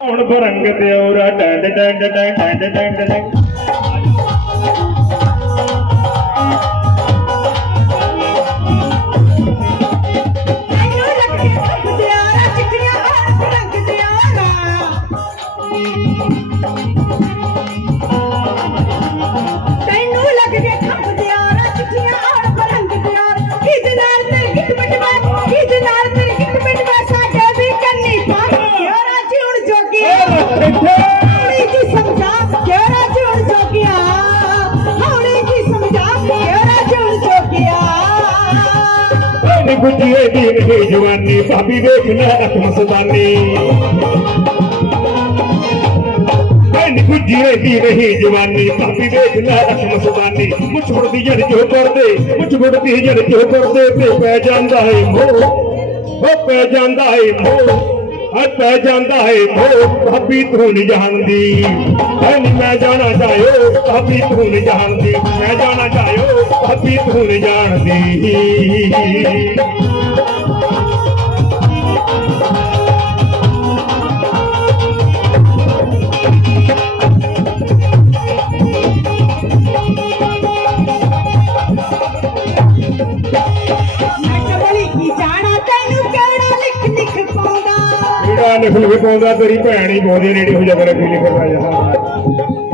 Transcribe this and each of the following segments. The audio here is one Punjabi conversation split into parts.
ਹੁਣ ਬਰੰਗ ਤੇ ਔਰਾ ਡੰਡ ਡੰਡ ਡੰਡ ਡੰਡ ਡੰਡ ਗੁੱਜੀਏ ਦੀ ਰਹੀ ਜਵਾਨੀ, ਭਾਬੀ ਵੇਖ ਲੈ ਅੱਖ ਮਸਤਾਨੀ ਨੀ ਗੁੱਜੀਏ ਦੀ ਰਹੀ ਜਵਾਨੀ, ਭਾਬੀ ਵੇਖ ਲੈ ਅੱਖ ਮਸਤਾਨੀ ਮੁੱਛ ਫੁੱਟਦੀ ਜੜ ਜੋ ਕਰਦੇ ਮੁੱਛ ਫੁੱਟਦੀ ਜੜ ਜੋ ਕਰਦੇ ਤੇ ਪੈ ਜਾਂਦਾ ਏ ਮੋਹ। ਹੋ ਪੈ ਜਾਂਦਾ ਏ ਮੋਹ। ਹੈ ਪੈ ਜਾਂਦਾ ਏ ਮੋਹ। ਭਾਬੀ ਤੂੰ ਨਹੀਂ ਜਾਣਦੀ। ਹੈ ਨੀ ਮੈਂ ਜਾਣਾ ਚਾਹਿਓ ਭਾਬੀ ਤੂੰ ਨਹੀਂ ਜਾਣਦੀ ਮੈਂ ਜਾਣਾ ਚਾਹਿਓ ਭਾਬੀ ਤੂੰ ਨਹੀਂ ਜਾਣਦੀ ਲਿਖ ਲਿਖ ਪਾਉਂਦਾ? ਤੇਰੀ ਭੈਣ ਹੀ ਬੋਦੀ ਰੇਡੀ ਹੋ ਜਾ ਕਰ ਕੀ ਲਿਖਦਾ ਯਾਰ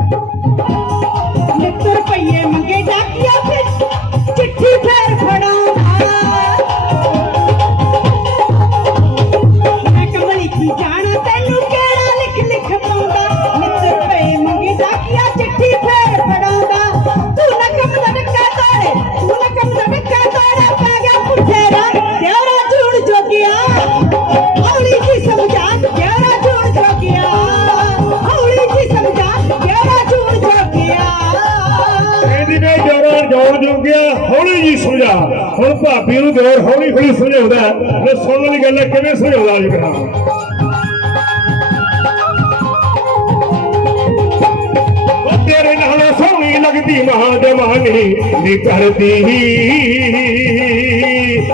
ਇਹਦੀ ਨੇ ਜੋਰਾਂ ਜੋੜ ਜੋਗਿਆ ਹੌਲੀ ਜੀ ਸਮਝਾ ਹੁਣ ਭਾਬੀ ਨੂੰ ਦੌਰ ਹੌਲੀ ਹੌਲੀ ਸਮਝਾਉਂਦਾ ਤੇ ਸੁਣਨ ਵਾਲੀ ਗੱਲ ਹੈ, ਕਿਵੇਂ ਸਮਝਾਉਂਦਾ ਜੀ ਕਰਾਂ ਉਹ ਤੇਰੇ ਨਾਲ ਸੋਹਣੀ ਲੱਗਦੀ ਮਾਂ ਜਵਾਨੀ ਨੀ ਕਰਦੀ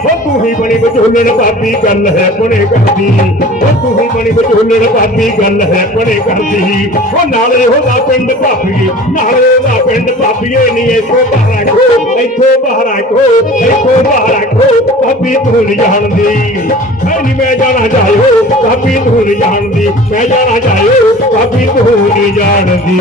ਉਹ ਤੂੰ ਹੀ ਬਣੀ ਬਚੋਲਣ ਭਾਬੀ ਗੱਲ ਹੈ ਬਣੇ ਕਰਦੀ। ਉਹ ਤੂੰ ਹੀ ਬਣੀ ਬਚੋਲਣ ਭਾਬੀ ਗੱਲ ਹੈ ਬਣੇ ਕਰਦੀ। ਉਹ ਨਾਲੇ ਉਹਦਾ ਪਿੰਡ ਭਾਬੀ, ਨਾਲੇ ਉਹਦਾ ਪਿੰਡ ਭਾਬੀਏ ਨੀ ਇੱਥੋਂ ਬਾਹਰ ਆਖੋ ਇੱਥੋਂ ਬਾਹਰ ਆਖੋ ਇੱਥੋਂ ਬਾਹਰ ਆਖੋ ਭਾਬੀ ਤੂੰ ਨਹੀਂ ਜਾਣਦੀ। ਐ ਨੀ ਮੈਂ ਜਾਣਾ ਚਾਹਿਓ ਭਾਬੀ ਤੂੰ ਨਹੀਂ ਜਾਣਦੀ। ਮੈਂ ਜਾਣਾ ਚਾਹਿਓ ਭਾਬੀ ਤੂੰ ਨਹੀਂ ਜਾਣਦੀ।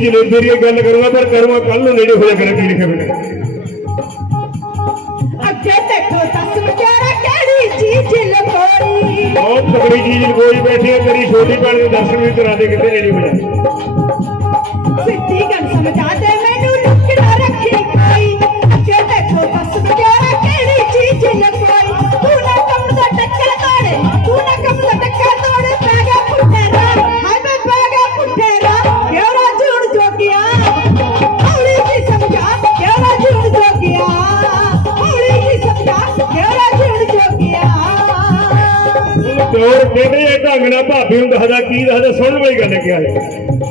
ਜਲੇਬੀ ਦੀ ਗੱਲ ਕਰੂੰਗਾ ਪਰ ਕਰੂੰਗਾ ਕੱਲ ਨੂੰ ਨੇੜੇ ਹੋ ਜਾ ਕਰ ਕੀ ਲਿਖਿਆ ਬਿਨਾ ਅੱਗੇ ਦੇਖੋ ਦੱਸ ਵਿਚਾਰਾ ਕਿਹੜੀ ਚੀਜ਼ ਲਕੋਈ ਬਹੁਤ ਤਕੜੀ ਚੀਜ਼ ਕੋਈ ਬੈਠੀ ਹੈ ਤੇਰੀ ਛੋਟੀ ਭੈਣ ਦੇ ਦਰਸ਼ਨ ਵੀ ਕਰਾ ਦੇ ਕਿਤੇ ਨੇੜੇ ਹੋ ਜਾ। ਸਿੱਧੀ ਗੱਲ ਸਮਝਾ ਤੇ ਸਮਝਾ ਕਿਹੜਾ ਇਹ ਢੰਗ ਨਾਲ ਭਾਬੀ ਨੂੰ ਦੱਸਦਾ, ਕੀ ਦੱਸਦਾ ਸੁਣਨ ਵਾਲੀ ਗੱਲ ਕਿਹਾ ਹੈ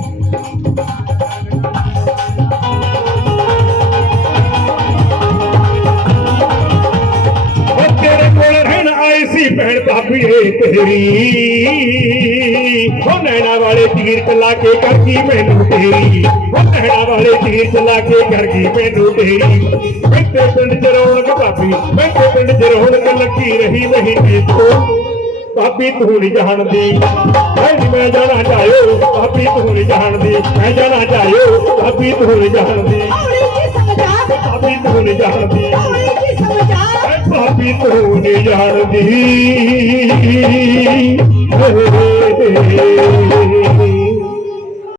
ਭਾਬੀ ਏ ਤੇਰੀ ਉਹ ਨੈਣਾ ਵਾਲੇ ਤੀਰ ਚਲਾ ਕੇ ਕਰ ਗਈ ਮੈਨੂੰ ਤੇਰੀ। ਉਹ ਨੈਣਾ ਵਾਲੇ ਤੀਰ ਚਲਾ ਕੇ ਕਰ ਗਈ ਮੈਨੂੰ ਤੇਰੀ। ਮਿੱਤੇ ਪਿੰਡ ਚ ਰੌਣਕ ਭਾਬੀ ਮਿੱਤੇ ਪਿੰਡ ਚ ਰੌਣਕ ਲੱਗੀ ਰਹੀ ਮਹੀਨੇ ਤੋਂ ਭਾਬੀ ਤੂੰ ਨਹੀਂ ਜਾਣਦੀ ਨੀ ਮੈਂ ਜਾਣਾ ਚਾਹਿਓ ਭਾਬੀ ਤੂੰ ਨਹੀਂ ਜਾਣਦੀ ਮੈਂ ਜਾਣਾ ਚਾਹਿਓ ਭਾਬੀ ਤੂੰ ਨਹੀਂ ਜਾਣਦੀ। ਭਾਬੀ ਤੂੰ ਨਹੀਂ ਜਾਣਦੀ। ਹੌਲੀ ਜੀ ਸਮਝਾ? ਐ ਭਾਬੀ ਤੂੰ ਨਹੀਂ ਜਾਣਦੀ